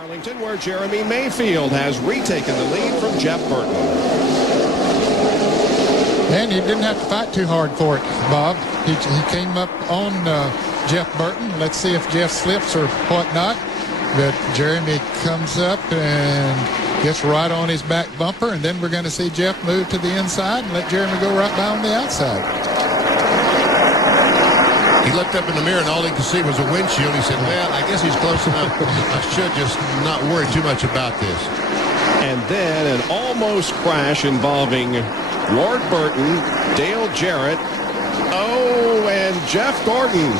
Darlington, where Jeremy Mayfield has retaken the lead from Jeff Burton. And he didn't have to fight too hard for it, Bob. He came up on Jeff Burton. Let's see if Jeff slips or whatnot. But Jeremy comes up and gets right on his back bumper, and then we're going to see Jeff move to the inside and let Jeremy go right by on the outside. He looked up in the mirror and all he could see was a windshield. He said, well, I guess he's close enough. I should just not worry too much about this. And then an almost crash involving Ward Burton, Dale Jarrett, and Jeff Gordon.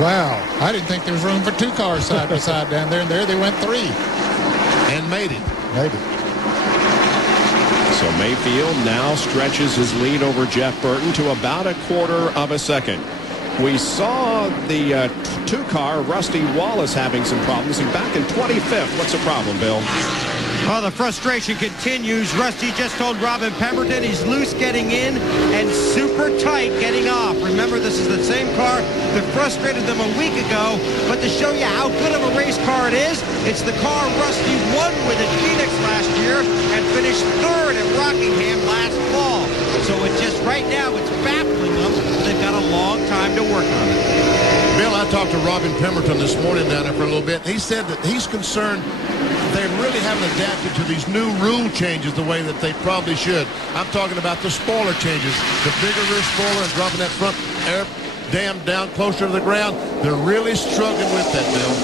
Wow. I didn't think there was room for two cars side by side down there, and there they went three. And made it. Made it. So Mayfield now stretches his lead over Jeff Burton to about a quarter of a second. We saw the two-car Rusty Wallace having some problems. He's back in 25th. What's the problem, Bill? Well, the frustration continues. Rusty just told Robin Pemberton he's loose getting in and super tight getting off. Remember, this is the same car that frustrated them a week ago. But to show you how good of a race car it is, it's the car Rusty won with at Phoenix last year and finished third at Rockingham last fall. So it's just right now, it's baffling them. They've got a long time to work on it. Bill, I talked to Robin Pemberton this morning down there for a little bit. He said that he's concerned they really haven't adapted to these new rule changes the way that they probably should. I'm talking about the spoiler changes. The bigger rear spoiler and dropping that front air dam down closer to the ground. They're really struggling with that, Bill.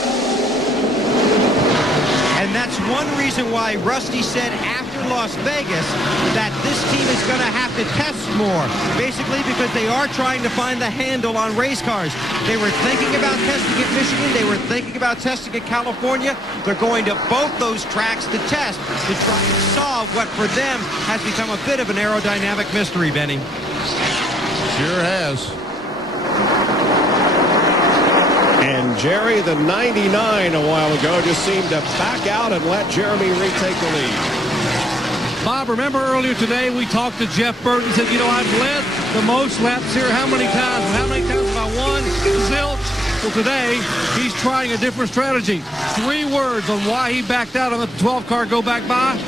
And that's one reason why Rusty said after Las Vegas that this team is going to have to test more. Basically because they are trying to find the handle on race cars. They were thinking about testing at Michigan. They were thinking about testing at California. They're going to both those tracks to test to try and solve what for them has become a bit of an aerodynamic mystery, Benny. Sure has. And Jerry, the 99 a while ago, just seemed to back out and let Jeremy retake the lead. Bob, remember earlier today we talked to Jeff Burton and said, you know, I've led the most laps here. How many times? How many times have I won? Zilch. Well, today he's trying a different strategy. 3 words on why he backed out and let the 12 car go back by.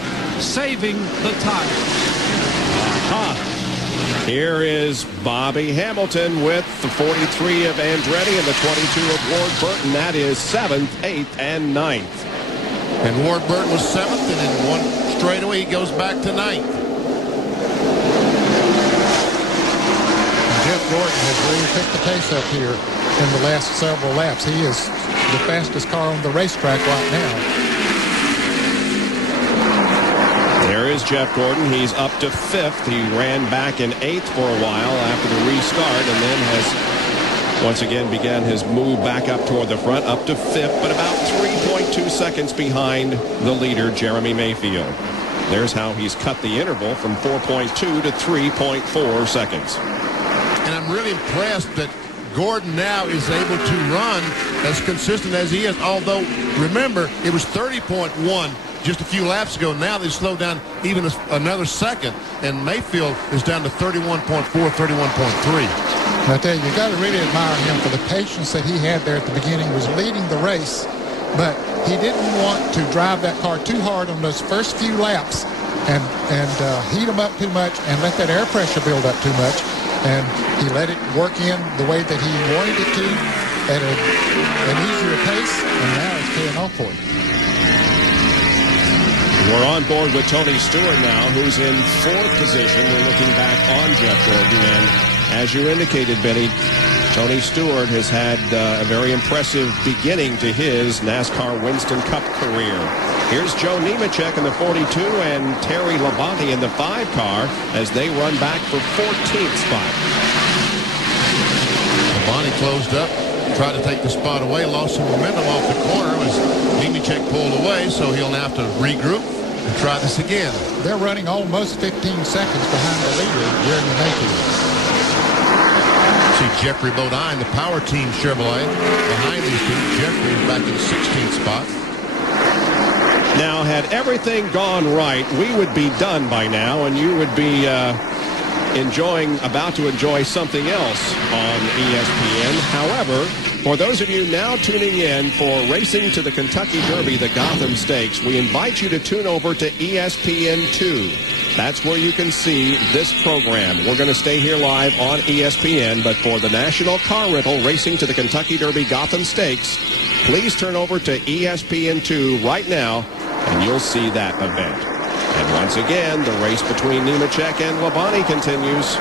Saving the tires. Here is Bobby Hamilton with the 43 of Andretti and the 22 of Ward Burton. That is 7th, 8th, and 9th. And Ward Burton was 7th, and in one straightaway he goes back to 9th. Jeff Gordon has really picked the pace up here in the last several laps. He is the fastest car on the racetrack right now. There is Jeff Gordon. He's up to 5th. He ran back in 8th for a while after the restart and then has once again began his move back up toward the front, up to 5th, but about 3.2 seconds behind the leader, Jeremy Mayfield. There's how he's cut the interval from 4.2 to 3.4 seconds. And I'm really impressed that Gordon now is able to run as consistent as he is, although, remember, it was 30.1 just a few laps ago. Now they slowed down even another second, and Mayfield is down to 31.4, 31.3. I tell you, you got to really admire him for the patience that he had there at the beginning. He was leading the race, but he didn't want to drive that car too hard on those first few laps and heat them up too much and let that air pressure build up too much. And he let it work in the way that he wanted it to at an easier pace, and now it's paying off for him. We're on board with Tony Stewart now, who's in 4th position. We're looking back on Jeff Gordon, and as you indicated, Benny, Tony Stewart has had a very impressive beginning to his NASCAR Winston Cup career. Here's Joe Nemechek in the 42 and Terry Labonte in the 5 car as they run back for 14th spot. Labonte closed up, tried to take the spot away, lost some momentum off the corner as Nemechek pulled away, so he'll now have to regroup and try this again. They're running almost 15 seconds behind the leader, Jeremy Mayfield. See Jeffrey Bodine, the Power Team Chevrolet, behind these two. Jeffrey is back in 16th spot. Now, had everything gone right, we would be done by now, and you would be about to enjoy something else on ESPN. However, for those of you now tuning in for Racing to the Kentucky Derby, the Gotham Stakes, we invite you to tune over to ESPN2. That's where you can see this program. We're going to stay here live on ESPN, but for the National Car Rental Racing to the Kentucky Derby Gotham Stakes, please turn over to ESPN2 right now, and you'll see that event. And once again, the race between Nemechek and Labonte continues.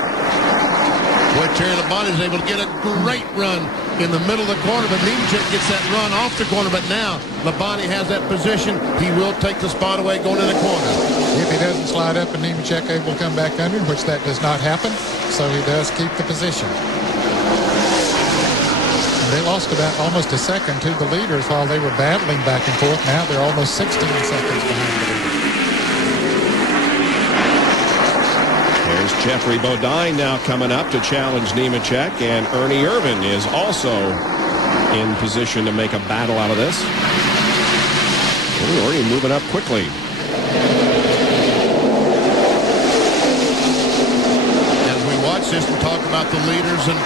Boy, Terry Labonte is able to get a great run in the middle of the corner, but Nemechek gets that run off the corner. But now Labonte has that position. He will take the spot away going in the corner. If he doesn't slide up and Nemechek able to come back under, which that does not happen, so he does keep the position. They lost about almost a second to the leaders while they were battling back and forth. Now they're almost 16 seconds behind the leaders. There's Jeffrey Bodine now coming up to challenge Nemechek, and Ernie Irvan is also in position to make a battle out of this. Ooh, Ernie moving up quickly. As we watch this and talk about the leaders, and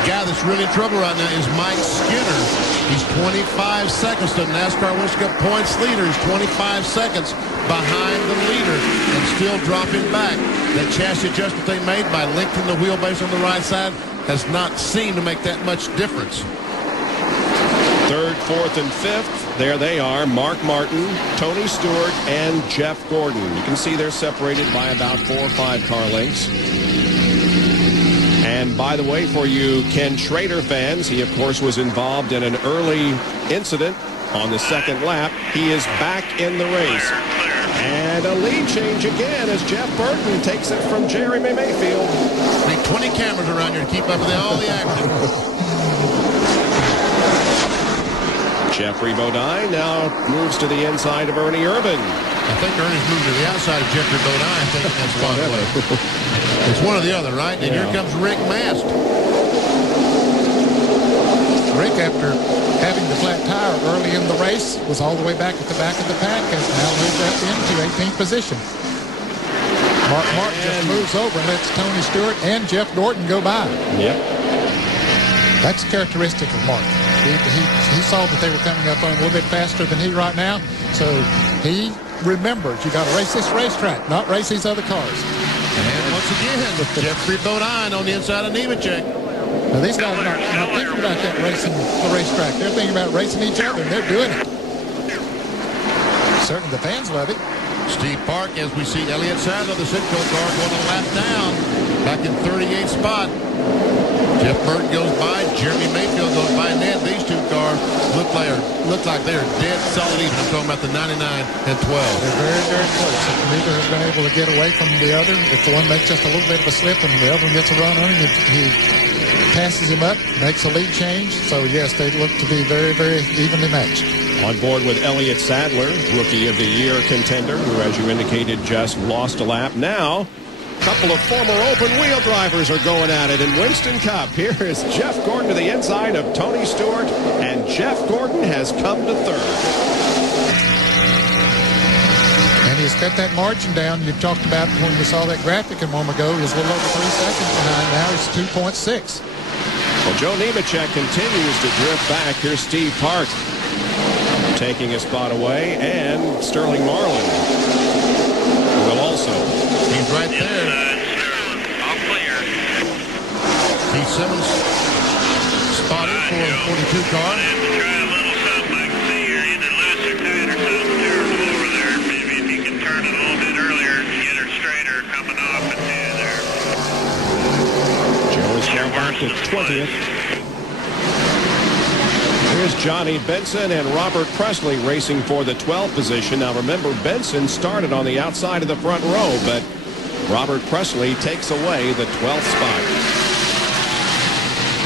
the guy that's really in trouble right now is Mike Skinner. He's 25 seconds to NASCAR Winston Cup points leader. He's 25 seconds behind the leader and still dropping back. That chassis adjustment they made by lengthening the wheelbase on the right side has not seemed to make that much difference. Third, fourth, and fifth. There they are, Mark Martin, Tony Stewart, and Jeff Gordon. You can see they're separated by about 4 or 5 car lengths. And by the way, for you Ken Schrader fans, he of course was involved in an early incident on the second lap. He is back in the race. And a lead change again as Jeff Burton takes it from Jeremy Mayfield. Need 20 cameras around here to keep up with all the action. Jeffrey Bodine now moves to the inside of Ernie Irvan. I think Ernie's moved to the outside of Jeffrey Bodine. I think that's spot play. It's one or the other, right? And here comes Rick Mast. Rick, after having the flat tire early in the race, was all the way back at the back of the pack, has now moved up into 18th position. Mark just moves over and lets Tony Stewart and Jeff Gordon go by. Yep. That's characteristic of Mark. He saw that they were coming up on a little bit faster than he right now, so he remembered you got to race this racetrack, not race these other cars. And once again, Jeffrey Bodine on the inside of Nemechek. Now these guys are not thinking about that racing the racetrack. They're thinking about racing each other, and they're doing it. Certainly the fans love it. Steve Park, as we see Elliott Sadler, the Sitco car, going a lap down, back in 38th spot. Jeff Burton goes by, Jeremy Mayfield goes by, and then these two cars look like they're dead solid even. I'm talking about the 99 and 12. They're very, very close. If neither has been able to get away from the other, if the one makes just a little bit of a slip and the other one gets a run on him, he passes him up, makes a lead change. So, yes, they look to be very, very evenly matched. On board with Elliott Sadler, Rookie of the Year contender, who, as you indicated, just lost a lap. Now, a couple of former open wheel drivers are going at it in Winston Cup. Here is Jeff Gordon to the inside of Tony Stewart, and Jeff Gordon has come to third. And he's cut that margin down. You talked about when we saw that graphic a moment ago. He was a little over 3 seconds behind. Now he's 2.6. Well, Joe Nemechek continues to drift back. Here's Steve Park taking a spot away, and Sterling Marlin will also. He's right there. All clear. Keith Simmons spotted for the 42 car. Try a little something. I can see you're either loose or tight or something terrible over there. Maybe if you can turn it a little bit earlier and get her straighter coming off at you there. Joe is now back to 20th. Here's Johnny Benson and Robert Presley racing for the 12th position. Now remember, Benson started on the outside of the front row, but Robert Presley takes away the 12th spot.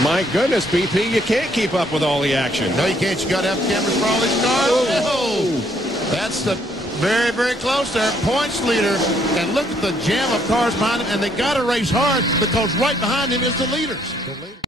My goodness, BP, you can't keep up with all the action. No, you can't. You got to have cameras for all these cars. Oh. That's the very, very close there. Points leader. And look at the jam of cars behind him. And they got to race hard because right behind him is the leaders.